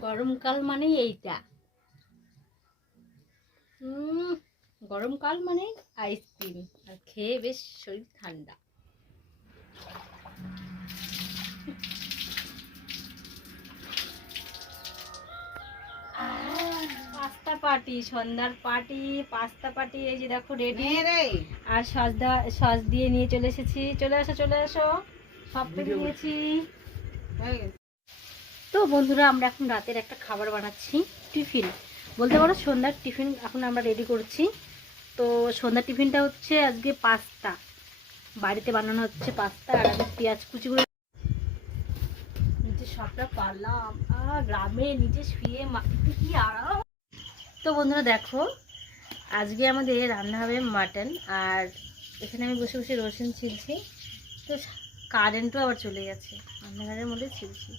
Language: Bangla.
গরমকাল মানেই এইটা। গরমকাল মানে আইসক্রিম আর খেয়ে বেশ শরীর ঠান্ডা। পাস্তা পার্টি সন্ধ্যার পার্টি পাস্তা পার্টি এই যে দেখো রেডি আর সস দেওয়া সস দিয়ে নিয়ে চলে এসেছি। চলে আসো চলে আসো। সব নিয়েছি। বন্ধুরা, আমরা এখন রাতের একটা খাবার বানাচ্ছি, টিফিন। বলতে পারো সন্ধ্যার টিফিন এখন আমরা রেডি করছি। তো সন্ধ্যার টিফিনটা হচ্ছে আজকে পাস্তা। বাড়িতে বানানো হচ্ছে পাস্তা, আর আমি পেঁয়াজ কুচিগুলো নিচে সবটা পারলাম। আর গ্রামে নিচে শুয়ে মাটিতে কি আরাম। তো বন্ধুরা দেখো, আজকে আমাদের রান্না হবে মাটন, আর এখানে আমি বসে বসে রসুন ছিলছি। তো কারেন্টও আবার চলে গেছে। রান্নাঘরের মধ্যে ছিলছি।